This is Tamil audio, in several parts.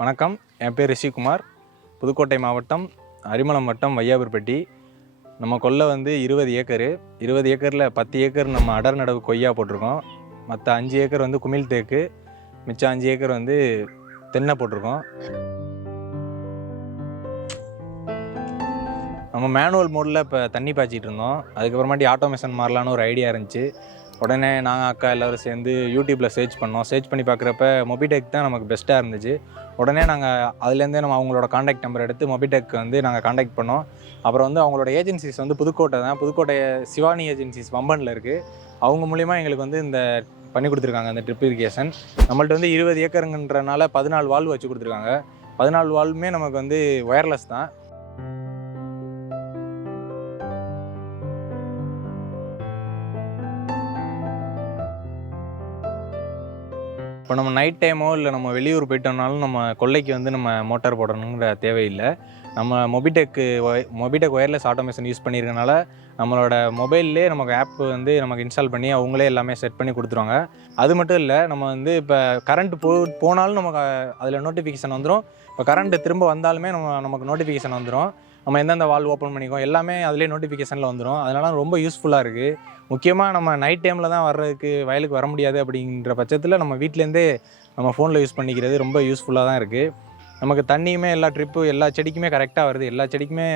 வணக்கம், என் பேர் ரிஷி குமார். புதுக்கோட்டை மாவட்டம் அரிமளம் வட்டம் வையாபுரிப்பட்டி. நம்ம கொல்லை வந்து 20 ஏக்கரு. 20 ஏக்கரில் 10 ஏக்கர் நம்ம அடர் நடவு கொய்யா போட்டிருக்கோம். மற்ற 5 ஏக்கர் வந்து குமிழ் தேக்கு, மிச்சம் 5 ஏக்கர் வந்து தென்னை போட்டிருக்கோம். நம்ம மேனுவல் மோடில் இப்போ தண்ணி பாய்ச்சிட்டு இருந்தோம். அதுக்கப்புறமாட்டி ஆட்டோமேஷன் மாறலான்னு ஒரு ஐடியா இருந்துச்சு. உடனே நாங்கள் அக்கா எல்லோரும் சேர்ந்து யூடியூப்பில் சர்ச் பண்ணோம். சர்ச் பண்ணி பார்க்குறப்ப மொபிடெக் தான் நமக்கு பெஸ்ட்டாக இருந்துச்சு. உடனே நாங்கள் அதுலேருந்தே அவங்களோட காண்டாக்ட் நம்பர் எடுத்து மொபிடெக் வந்து நாங்கள் காண்டாக்ட் பண்ணோம். அப்புறம் வந்து அவங்களோட ஏஜென்சிஸ் வந்து புதுக்கோட்டை தான். புதுக்கோட்டை சிவானி ஏஜென்சிஸ் வம்பனில் இருக்குது. அவங்க மூலிமா எங்களுக்கு வந்து இந்த பண்ணி கொடுத்துருக்காங்க இந்த ட்ரிப் இரிகேஷன். நம்மள்ட்ட வந்து 20 ஏக்கருங்கன்றனால 14 வால்வு வச்சு கொடுத்துருக்காங்க. 14 வால்வுமே நமக்கு வந்து ஒயர்லெஸ் தான். இப்போ நம்ம நைட் டைமோ இல்லை நம்ம வெளியூர் போயிட்டோம்னாலும் நம்ம கொல்லைக்கு வந்து நம்ம மோட்டார் போடணுங்கிற தேவையில்லை. நம்ம மொபிடெக் ஒயர்லெஸ் ஆட்டோமேஷன் யூஸ் பண்ணியிருக்கனால நம்மளோட மொபைல்லே நமக்கு ஆப் வந்து நமக்கு இன்ஸ்டால் பண்ணி அவங்களே எல்லாமே செட் பண்ணி கொடுத்துருவாங்க. அது மட்டும் இல்லை, நம்ம வந்து இப்போ கரண்ட் போனாலும் நமக்கு அதில் நோட்டிஃபிகேஷன் வந்துடும். இப்போ கரண்ட்டு திரும்ப வந்தாலுமே நமக்கு நோட்டிஃபிகேஷன் வந்துடும். நம்ம எந்தெந்த வால்வ் ஓப்பன் பண்ணிக்கோ எல்லாமே அதிலே நோட்டிஃபிகேஷனில் வந்துடும். அதனால ரொம்ப யூஸ்ஃபுல்லாக இருக்குது. முக்கியமாக நம்ம நைட் டைமில் தான் வர்றதுக்கு வயலுக்கு வர முடியாது அப்படிங்கிற பட்சத்தில் நம்ம வீட்டிலேருந்தே நம்ம ஃபோனில் யூஸ் பண்ணிக்கிறது ரொம்ப யூஸ்ஃபுல்லாக தான் இருக்குது. நமக்கு தண்ணியுமே எல்லா ட்ரிப்பு எல்லா செடிக்குமே கரெக்டாக வருது. எல்லா செடிக்குமே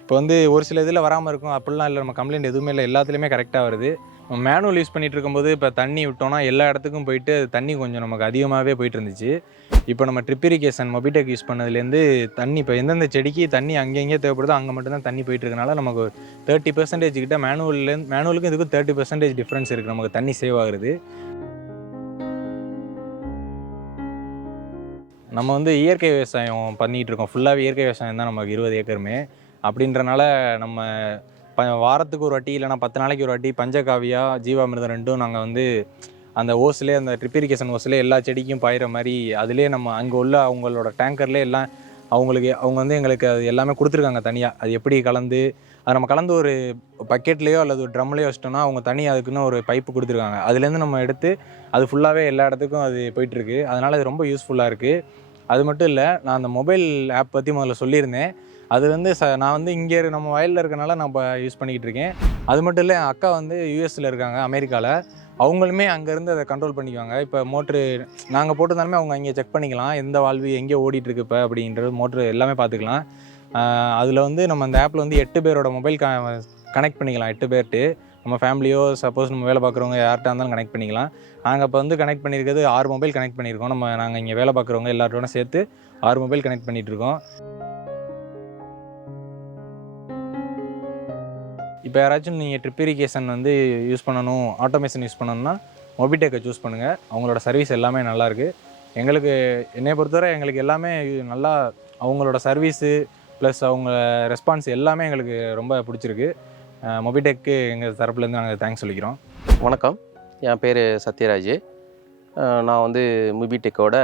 இப்போ வந்து ஒரு சில இதில் வராமல் இருக்கும், அப்படிலாம் இல்லை. நம்ம கம்ப்ளைண்ட் எதுவுமே இல்லை, எல்லாத்துலேயுமே கரெக்டாக வருது. நம்ம மேனுவல் யூஸ் பண்ணிகிட்டு இருக்கும்போது இப்போ தண்ணி விட்டோம்னா எல்லா இடத்துக்கும் போயிட்டு தண்ணி கொஞ்சம் நமக்கு அதிகமாகவே போயிட்டு இருந்துச்சு. இப்போ நம்ம ட்ரிப் இரிகேஷன் மொபிடெக் யூஸ் பண்ணதுலேருந்து தண்ணி இப்போ எந்தெந்த செடிக்கு தண்ணி அங்கங்கே தேவைப்படுதோ அங்கே மட்டும்தான் தண்ணி போயிட்டு இருக்கனால நமக்கு 30% கிட்ட மேனுவலுக்கும் இதுக்கும் 30% டிஃப்ரென்ஸ் இருக்குது. நமக்கு தண்ணி சேவ் ஆகுறது. நம்ம வந்து இயற்கை விவசாயம் பண்ணிகிட்டு இருக்கோம். ஃபுல்லாகவே இயற்கை விவசாயம் தான் நமக்கு 20 ஏக்கருமே. அப்படின்றனால நம்ம வாரத்துக்கு ஒரு வாட்டி இல்லைனா 10 நாளைக்கு ஒரு வாட்டி பஞ்சகாவியா ஜீவாமிர்தம் ரெண்டும் நாங்கள் வந்து அந்த ஓஸ்லேயே அந்த ட்ரிப் இரிகேஷன் ஓஸ்லேயே எல்லா செடிக்கும் பாயிற மாதிரி அதிலே நம்ம அங்கே உள்ள அவங்களோட டேங்கர்லேயே எல்லாம் அவங்க வந்து எங்களுக்கு அது எல்லாமே கொடுத்துருக்காங்க தனியாக. அது எப்படி கலந்து அதை நம்ம கலந்து ஒரு பக்கெட்லேயோ அல்லது ஒரு ட்ரம்லேயோ வச்சிட்டோம்னா அவங்க தனி அதுக்குன்னு ஒரு பைப்பு கொடுத்துருக்காங்க. அதுலேருந்து நம்ம எடுத்து அது ஃபுல்லாகவே எல்லா இடத்துக்கும் அது போயிட்டுருக்கு. அதனால் அது ரொம்ப யூஸ்ஃபுல்லாக இருக்குது. அது மட்டும் இல்லை, நான் அந்த மொபைல் ஆப் பற்றி முதல்ல சொல்லியிருந்தேன். அது வந்து நான் வந்து இங்கே நம்ம வயலில் இருக்கனால நான் இப்போ யூஸ் பண்ணிக்கிட்டு இருக்கேன். அது மட்டும் இல்லை, என் அக்கா வந்து யூஎஸில் இருக்காங்க, அமெரிக்காவில். அவங்களுமே அங்கேருந்து அதை கண்ட்ரோல் பண்ணிக்குவாங்க. இப்போ மோட்ரு நாங்கள் போட்டிருந்தாலுமே அவங்க அங்கே செக் பண்ணிக்கலாம், எந்த வால்வு எங்கே ஓடிட்டுருக்கு இப்போ அப்படின்றது மோட்ரு எல்லாமே பார்த்துக்கலாம். அதில் வந்து நம்ம அந்த ஆப்பில் வந்து 8 பேரோட மொபைல் கனெக்ட் பண்ணிக்கலாம். 8 பேர்ட்டு நம்ம ஃபேமிலியோ சப்போஸ் நம்ம வேலை பார்க்குறவங்க யார்கிட்ட இருந்தாலும் கனெக்ட் பண்ணிக்கலாம். நாங்கள் இப்போ வந்து கனெக்ட் பண்ணியிருக்கிறது 6 மொபைல் கனெக்ட் பண்ணியிருக்கோம். நாங்கள் இங்கே வேலை பார்க்குறவங்க எல்லாரோட சேர்த்து 6 மொபைல் கனெக்ட் பண்ணிகிட்ருக்கோம். இப்போ யாராச்சும் நீங்கள் ட்ரிப் இரிகேஷன் வந்து யூஸ் பண்ணணும், ஆட்டோமேஷன் யூஸ் பண்ணணும்னா மொபிடெக்கை சூஸ் பண்ணுங்கள். அவங்களோட சர்வீஸ் எல்லாமே நல்லாயிருக்கு. என்னை பொறுத்தவரை எங்களுக்கு எல்லாமே நல்லா அவங்களோட சர்வீஸு ப்ளஸ் அவங்க ரெஸ்பான்ஸ் எல்லாமே எங்களுக்கு ரொம்ப பிடிச்சிருக்கு. மொபிடெக்கு எங்கள் தரப்புலேருந்து நாங்கள் தேங்க்ஸ் சொல்லிக்கிறோம். வணக்கம், என் பேர் சத்யராஜ். நான் வந்து மொபிடெக்கோட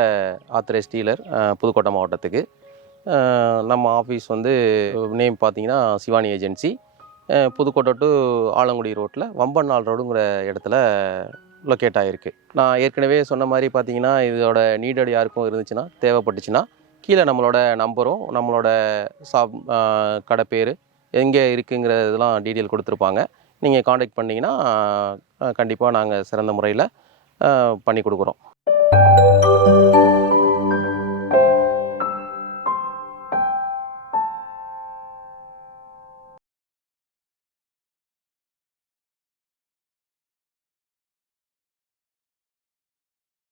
ஆத்தரைஸ்ட் டீலர் புதுக்கோட்டை மாவட்டத்துக்கு. நம்ம ஆஃபீஸ் வந்து நேம் பார்த்திங்கன்னா சிவானி ஏஜென்சி, புதுக்கோட்டை டு ஆலங்குடி ரோட்டில் வம்பன் ரோடுங்கிற இடத்துல லொக்கேட் ஆகிருக்கு. நான் ஏற்கனவே சொன்ன மாதிரி பார்த்திங்கன்னா இதோட நீடட் யாருக்கும் இருந்துச்சுன்னா தேவைப்பட்டுச்சுன்னா கீழே நம்மளோட நம்பரும் நம்மளோட கடை பேர் எங்கே இருக்குங்கிற இதெல்லாம் டீட்டெயில் கொடுத்துருப்பாங்க. நீங்கள் காண்டாக்ட் பண்ணிங்கன்னா கண்டிப்பாக நாங்கள் சிறந்த முறையில் பண்ணி கொடுக்குறோம்.